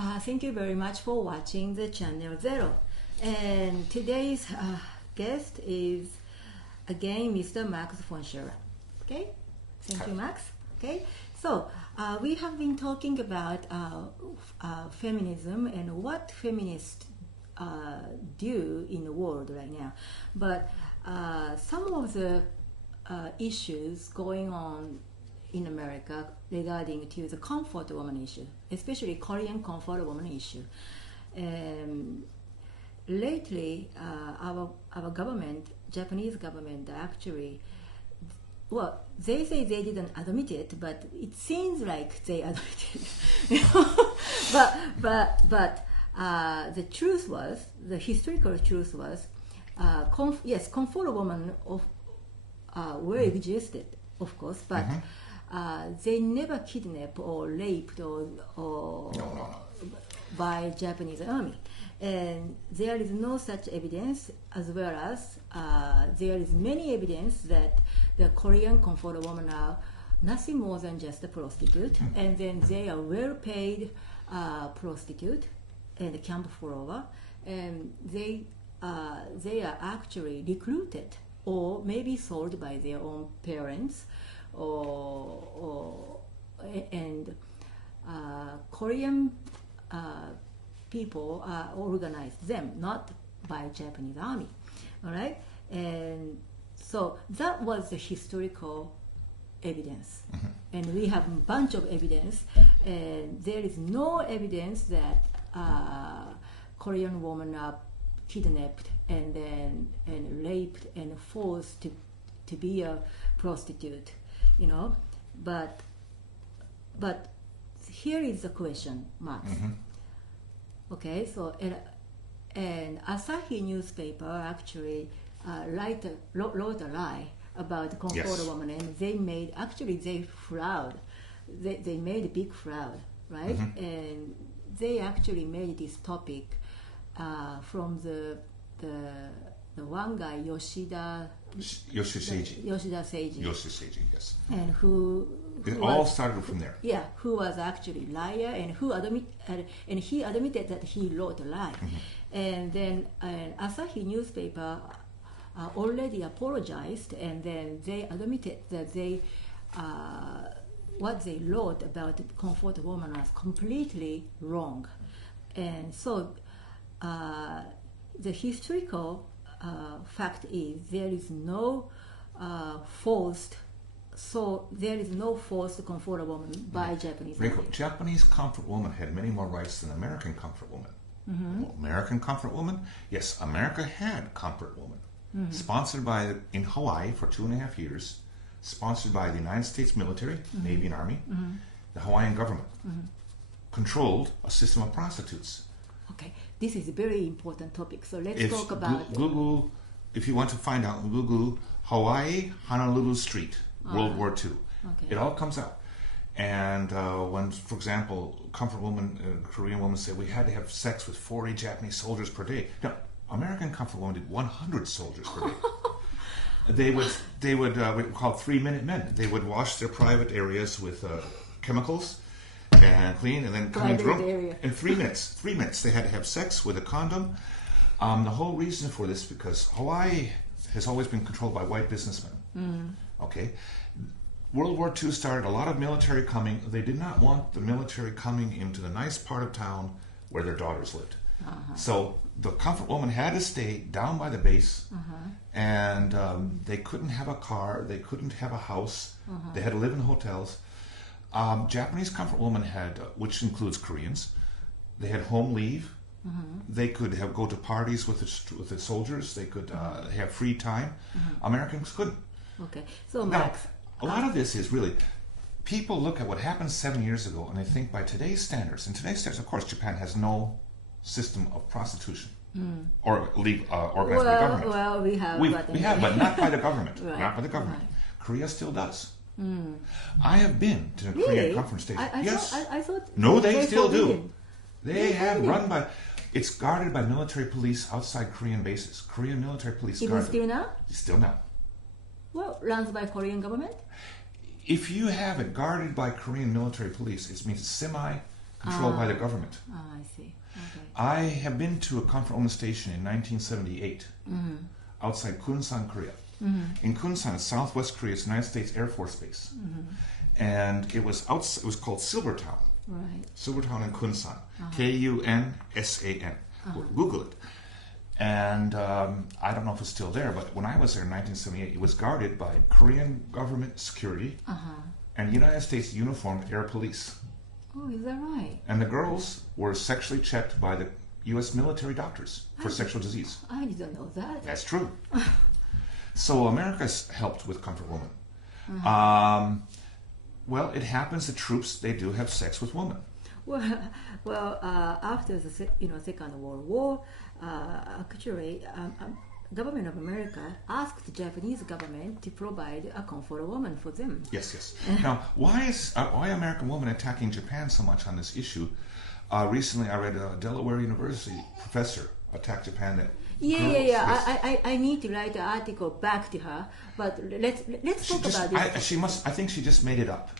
Thank you very much for watching the channel Zero. And today's guest is again Mr. Max von Schuler. Okay, thank you, Max. Okay, so we have been talking about feminism and what feminists do in the world right now. But some of the issues going on in America regarding to the comfort woman issue, especially Korean comfort woman issue. Lately, our government, Japanese government, actually, well, they say they didn't admit it, but it seems like they admitted. But the truth was, the historical truth was, yes, comfort women were existed, of course, but they never kidnapped or raped or by Japanese army. And there is no such evidence, as well as there is many evidence that the Korean comfort women are nothing more than just a prostitute, and then they are well-paid prostitute and camp follower, and they are actually recruited or maybe sold by their own parents, and Korean people organized them, not by Japanese army. All right, and so that was the historical evidence, and we have a bunch of evidence, and there is no evidence that Korean women are kidnapped and raped and forced to be a prostitute, you know. But here is the question, Max. Okay, so and Asahi newspaper actually wrote a lie about comfort woman, and they made they made a big fraud, right? And they actually made this topic from the one guy, Yoshida Seiji, yes. And who it all started from there. Yeah, who was actually liar, and he admitted that he wrote a lie. And then Asahi newspaper already apologized, and then they admitted that they what they wrote about comfort woman was completely wrong. And so the historical fact is there is no forced comfort woman by Japanese. Reiko, Japanese comfort woman had many more rights than American comfort woman. Well, American comfort woman, yes, America had comfort woman, sponsored by in Hawaii for 2.5 years, sponsored by the United States military, Navy and Army, the Hawaiian government, controlled a system of prostitutes. Okay, this is a very important topic. So let's talk about Google. If you want to find out, Google Hawaii Honolulu Street World War II. Okay. It all comes out. And when, for example, comfort woman, Korean woman said we had to have sex with 40 Japanese soldiers per day. No, American comfort woman did 100 soldiers per day. They would we call 3-minute men. They would wash their private areas with chemicals and clean, and then come in in 3 minutes. 3 minutes. They had to have sex with a condom. The whole reason for this because Hawaii has always been controlled by white businessmen. Okay. World War II started, a lot of military coming. They did not want the military coming into the nice part of town where their daughters lived. So the comfort woman had to stay down by the base, and they couldn't have a car, they couldn't have a house, they had to live in hotels. Japanese comfort woman had, which includes Koreans, they had home leave. They could go to parties with the soldiers. They could have free time. Americans couldn't. Okay, so now, Max, a lot of this is really, people look at what happened 7 years ago and they think by today's standards, of course, Japan has no system of prostitution or organized by the government. Well, we have, but not by the government. Right. Not by the government. Right. Korea still does. I have been to the Korean conference station. Yes. I thought no, they still do. They have run by. It's guarded by military police outside Korean bases. Korean military police even guard still now? Still now. Well, runs by Korean government? If you have it guarded by Korean military police, it means controlled by the government. I see. Okay. I have been to a comfort woman station in 1978 outside Kunsan, Korea. In Kunsan, Southwest Korea, it's United States Air Force Base. And it was called Silvertown. Right. Silvertown in Kunsan. Kunsan. Google it. And I don't know if it's still there, but when I was there in 1978, it was guarded by Korean government security and United States uniformed air police. Oh, is that right? And the girls were sexually checked by the U.S. military doctors for sexual disease. I didn't know that. That's true. So America's helped with comfort women. Well, it happens that troops, they do have sex with women. Well, after the Second World War, actually, government of America asked the Japanese government to provide a comfort woman for them. Yes. Now, why American women attacking Japan so much on this issue? Recently, I read a Delaware University professor attacked Japan. That I need to write an article back to her, but let's talk about this. I think she just made it up.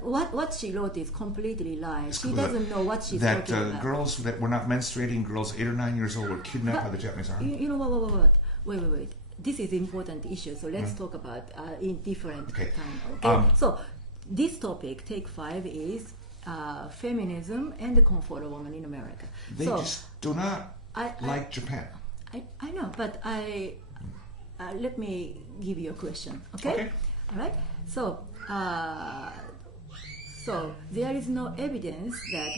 What she wrote is completely lie. She doesn't know what she's talking about. That girls that were not menstruating, girls 8 or 9 years old, were kidnapped by the Japanese army. You know what? Wait. This is an important issue, so let's talk about in different time. Okay. So this topic, Take 5, is feminism and the comfort woman in America. They just do not like Japan. I know, but let me give you a question. Okay. All right. So there is no evidence that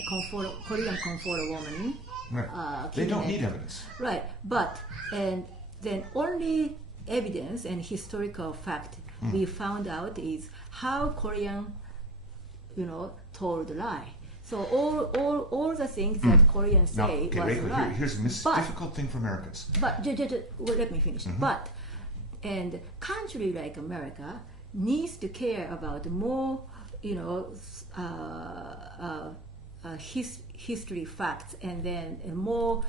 Korean comfort woman. Right. They don't need evidence. Right. And then only evidence and historical fact we found out is how Korean, told lie. So all the things that Koreans say was Reiko, right. Here's a difficult thing for Americans. But let me finish. And country like America needs to care about more, history facts, and then more.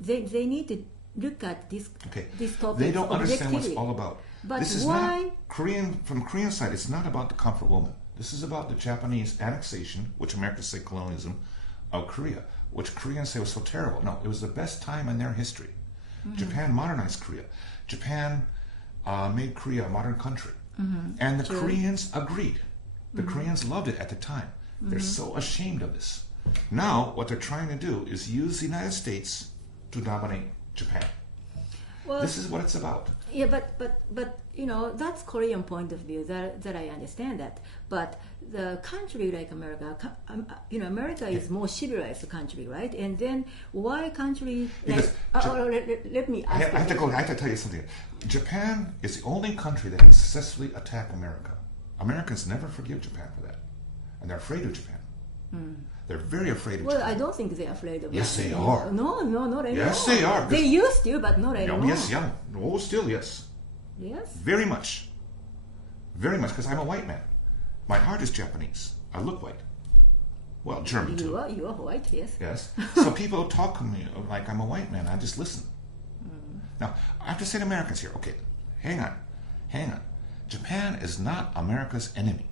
They need to look at this topic. They don't understand what it's all about. But this is why? Not from Korean side, it's not about the comfort woman. This is about the Japanese annexation, which Americans say colonialism, of Korea, which Koreans say was so terrible. No, it was the best time in their history. Japan modernized Korea. Japan made Korea a modern country. And the Koreans agreed. The Koreans loved it at the time. They're so ashamed of this. Now, what they're trying to do is use the United States to dominate Japan. Well, this is what it's about. Yeah, but that's Korean point of view. That I understand that. But the country like America, America is more civilized country, right? And then why country like? Let me ask. I have to tell you something. Japan is the only country that can successfully attack America. Americans never forgive Japan for that, and they're afraid of Japan. They're very afraid of Japan. Well, I don't think they're afraid of Yes, Japan. they are. No, not anymore. Yes, they are. They used to, but not anymore. Yes, yeah. Oh, still, yes. Yes? Very much. Very much, because I'm a white man. My heart is Japanese. I look white. Well, German, too. You are white, yes. Yes. So people talk to me like I'm a white man. I just listen. Now, I have to say to Americans here, okay, hang on. Japan is not America's enemy.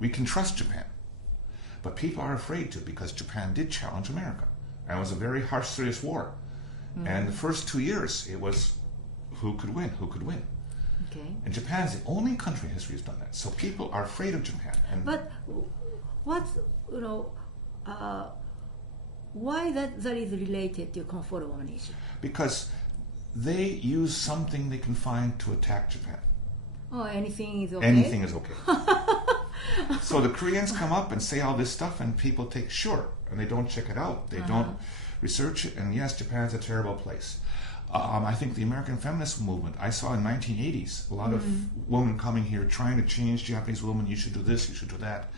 We can trust Japan. But people are afraid to, because Japan did challenge America. And it was a very harsh, serious war. And the first 2 years, it was who could win. Okay. And Japan is the only country in history that's done that. So people are afraid of Japan. But what's, why that is related to comfort woman issue? Because they use something they can find to attack Japan. Oh, anything is okay? Anything is okay. So the Koreans come up and say all this stuff, and people take short, and they don't check it out. They don't research it, and yes, Japan's a terrible place. I think the American feminist movement, I saw in 1980s, a lot of women coming here trying to change Japanese women. You should do this, you should do that.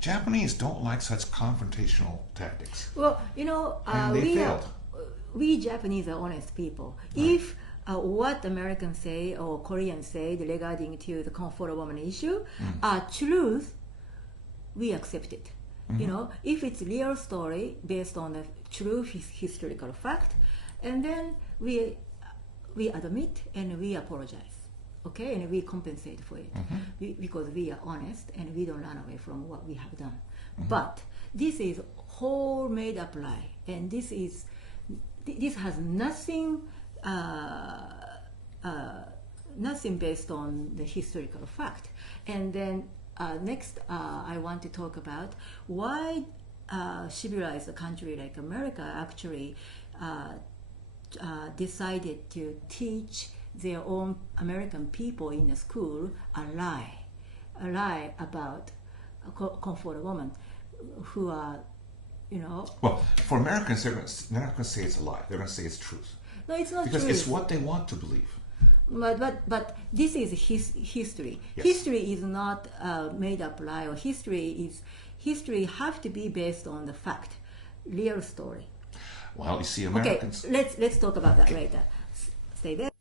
Japanese don't like such confrontational tactics. Well, and they failed. We Japanese are honest people. Right. If what Americans say or Koreans say regarding to the comfort woman issue are truth, we accept it. If it's real story based on a true historical fact, and then we admit and we apologize, okay, and we compensate for it because we are honest and we don't run away from what we have done. But this is whole made up lie, and this has nothing nothing based on the historical fact. And then next I want to talk about why civilized country like America actually decided to teach their own American people in the school a lie about comfort women who are, Well, for Americans, they're not going to say it's a lie. They're going to say it's truth. No, it's not because truth. It's what they want to believe. But this is history. Yes. History is not made up lie, or history have to be based on the fact, real story. Well, you see, Americans. Okay, let's talk about that later. Stay there.